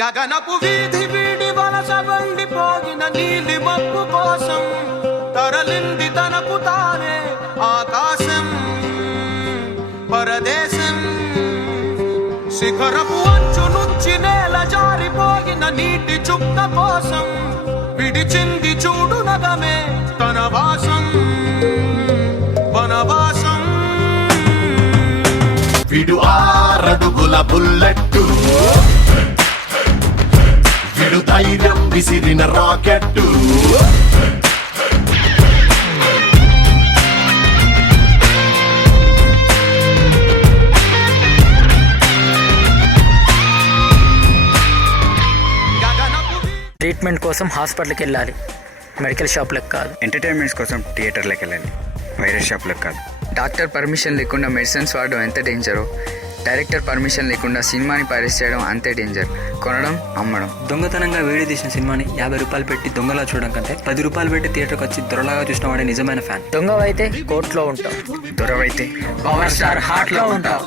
గగనపు వీధి వీడి వలస వండిపోయిన నీలి మబ్బు కోసం తరలింది తనకు తానే ఆకాశం పరదేశం. శిఖరపు అంచు నుంచి నేల జారిపోయిన నీటి చుక్క కోసం విడిచింది చూడు నగమే తన వాసం వనవాసం. విడు 6 అడుగుల బుల్లెట్టు, విడు ధైర్యం విసిరిన రాకెట్టు. ట్రీట్మెంట్ కోసం హాస్పిటల్కి వెళ్ళాలి, మెడికల్ షాప్లకు కాదు. ఎంటర్టైన్మెంట్స్ కోసం థియేటర్లకు వెళ్ళాలి, వైరస్ షాప్లకు కాదు. డాక్టర్ పర్మిషన్ లేకుండా మెడిసిన్స్ వాడడం ఎంత డేంజరో, డైరెక్టర్ పర్మిషన్ లేకుండా సినిమాని పైరసీ చేయడం అంతే డేంజర్. కొనడం, అమ్మడం. దొంగతనంగా వీడియో తీసిన సినిమాని 50 రూపాయలు పెట్టి దొంగలా చూడడం కంటే 10 రూపాయలు పెట్టి థియేటర్కి వచ్చి దొరలాగా చూసిన వాడే నిజమైన ఫ్యాన్. దొంగవైతే కోర్టులో ఉంటావు, దొరవైతే పవర్ స్టార్ హార్ట్లో ఉంటావు.